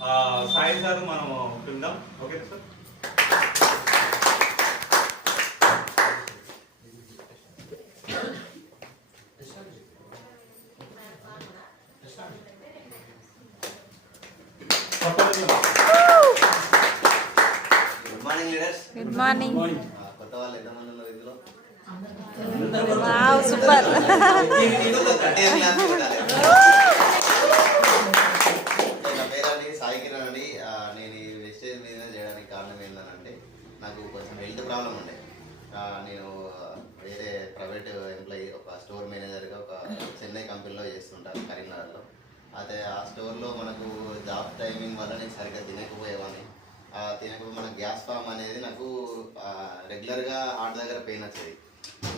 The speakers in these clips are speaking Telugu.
సాయి సార్ మనం పిలుద్దాం. Okay sir. Good morning leaders. Good morning. కొత్త వాళ్ళు ఎంతమంది ఉన్నారు ఇందులో? Wow, super. నా పేరండి సాయి కిరణ్ అండి. నేను ఈ వెస్టేజ్ బిజినెస్ చేయడానికి కారణం ఏంటంటే నాకు కొంచెం హెల్త్ ప్రాబ్లం ఉండే. నేను వేరే ప్రైవేట్ ఎంప్లాయీ, ఒక స్టోర్ మేనేజర్గా ఒక చెన్నై కంపెనీలో చేస్తుంటాను కరీంనగర్లో. అయితే ఆ స్టోర్లో మనకు జాబ్ టైమింగ్ వల్ల నేను సరిగ్గా తినకపోయేవాడిని. తినకపోతే మన గ్యాస్ ఫామ్ అనేది నాకు రెగ్యులర్గా హార్ట్ దగ్గర పెయిన్ వచ్చేది.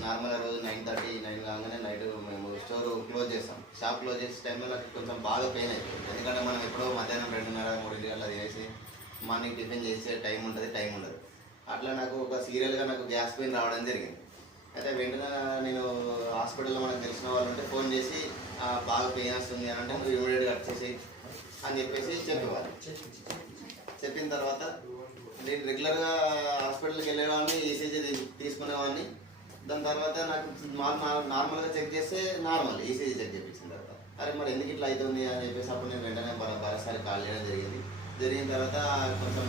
నార్మల్గా రోజు 9:30 కాగానే నైట్ మేము స్టోర్ క్లోజ్ చేస్తాం. షాప్ క్లోజ్ చేసే టైంలో నాకు కొంచెం బాగా పెయిన్ అవుతుంది. ఎందుకంటే మనం ఎప్పుడో మధ్యాహ్నం 2:30-3 గంటల తినేసి మార్నింగ్ టిఫిన్ చేసే టైం ఉండదు. అట్లా నాకు ఒక సీరియల్గా నాకు గ్యాస్ పెయిన్ రావడం జరిగింది. అయితే వెంటనే నేను హాస్పిటల్లో మనకు తెలిసిన వాళ్ళు ఉంటే ఫోన్ చేసి బాగా పెయిన్ వస్తుంది అని అంటే నువ్వు ఇమీడియట్గా వచ్చేసి అని చెప్పేసి చెప్పేవాళ్ళు. చెప్పిన తర్వాత నేను రెగ్యులర్గా హాస్పిటల్కి వెళ్ళేవాడిని, ఈసీజీ తీసుకునేవాడిని. దాని తర్వాత నాకు నార్మల్గా చెక్ చేస్తే నార్మల్ ఈసీజీ చెక్ చేయించిన తర్వాత అరే మరి ఎందుకు ఇట్లా అవుతుంది అని చెప్పేసి అప్పుడు నేను వెంటనే మరోసారి కాల్ చేయడం జరిగిన తర్వాత కొంచెం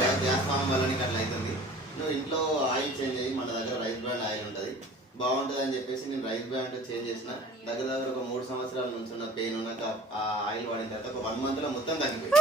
రైస్ గ్యాస్ ఫామ్ వల్ల నీకు అట్లా అవుతుంది, నువ్వు ఇంట్లో ఆయిల్ చేంజ్ అయ్యి మన దగ్గర రైస్ బ్రాండ్ ఆయిల్ ఉంటుంది బాగుంటుంది అని చెప్పేసి నేను రైస్ బ్రాండ్ చేంజ్ చేసిన. దగ్గర ఒక 3 సంవత్సరాల నుంచి ఉన్న పెయిన్ ఉన్నాక ఆ ఆయిల్ వాడిన తర్వాత ఒక 1 monthలో మొత్తం తగ్గిపోయింది.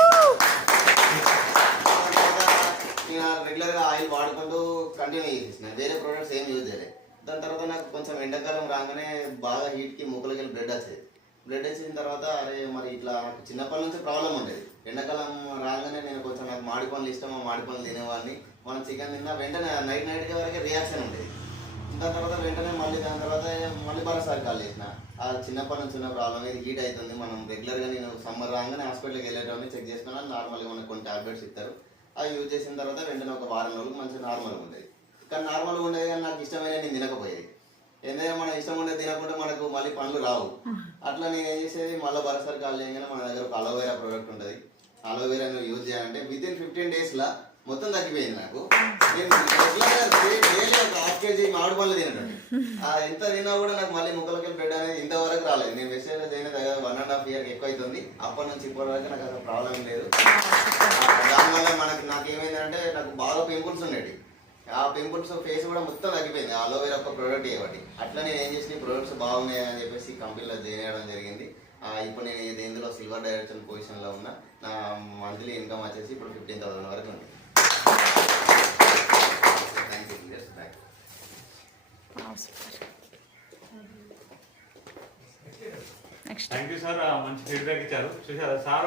నేను రెగ్యులర్గా ఆయిల్ వాడుకుంటూ కంటిన్యూ చేసేసిన, వేరే ప్రోడక్ట్స్ ఏం యూజ్ చేయలేదు. దాని తర్వాత నాకు కొంచెం ఎండాకాలం రాగానే బాగా హీట్కి ముక్కలకి వెళ్ళి బ్లడ్ వచ్చేది. బ్లడ్ వచ్చిన తర్వాత అరే మరి ఇట్లా నాకు చిన్నప్పటి నుంచి ప్రాబ్లం ఉండేది. ఎండాకాలం రాగానే నేను కొంచెం నాకు మాడి పనులు ఇష్టం, మాడి పనులు తినేవాడిని. మనం చికెన్ తిన్నా వెంటనే నైట్కి వరకే రియాక్షన్ ఉండేది. దాని తర్వాత వెంటనే దాని తర్వాత మళ్ళీ మరోసారి కాల్ చేసిన. ఆ చిన్నప్పటి నుంచి ఉన్న ప్రాబ్లం ఇది హీట్ అవుతుంది. మనం రెగ్యులర్గా నేను సమ్మర్ రాగానే హాస్పిటల్కి వెళ్ళేటప్పుడు చెక్ చేసుకున్నాను. నార్మల్గా మనకు కొన్ని టాబ్లెట్స్ ఇస్తారు, అవి యూజ్ చేసిన తర్వాత వెంటనే ఒక 1 వారం రోజులు మంచిగా నార్మల్గా ఉండేది. కానీ నార్మల్గా ఉండేది కానీ నాకు ఇష్టమైన నేను తినకపోయేది. ఎందుకంటే మనం ఇష్టం ఉండేది తినకుండా మనకు మళ్ళీ పనులు రావు. అట్లా నేను ఏం చేసేది మళ్ళీ మరోసారి కాల్ చేయగానే మన దగ్గర ఒక అలోవెరా ప్రోడక్ట్ ఉంటుంది. అలోవెరా నువ్వు యూజ్ చేయాలంటే వితిన్ 15 daysలో మొత్తం తగ్గిపోయింది. నాకు నేను డైలీ ఒక 1/2 kg మామిడి పళ్ళు తినటండి. ఎంత తిన్నా కూడా నాకు మళ్ళీ ముక్కలకి బ్లడ్ అనేది ఇంతవరకు రాలేదు. నేను వెస్టేజ్ అయిన దగ్గర 1.5 year ఎక్కువ అవుతుంది. అప్పటి నుంచి ఇప్పటి వరకు నాకు అసలు ప్రాబ్లం లేదు. దానివల్ల నాకు ఏమైందంటే నాకు బాగా పింపుల్స్ ఉండేవి. ఆ పింపుల్స్ ఫేస్ కూడా మొత్తం తగ్గిపోయింది అలోవెరా ఒక ప్రోడక్ట్ చేయబట్టి. అట్లా నేను ఏం చేసిన ప్రోడక్ట్స్ బాగున్నాయి అని చెప్పేసి కంపెనీలో జాయిన్ చేయడం జరిగింది. ఇప్పుడు నేను ఇందులో సిల్వర్ డైరెక్షన్ పొజిషన్లో ఉన్నా. నా మంత్లీ ఇన్కమ్ వచ్చేసి ఇప్పుడు 15,000 వరకు ఉంది. Thank you. Thank you sir, మంచి ఫీడ్బ్యాక్ ఇచ్చారు. చూసారా సార్.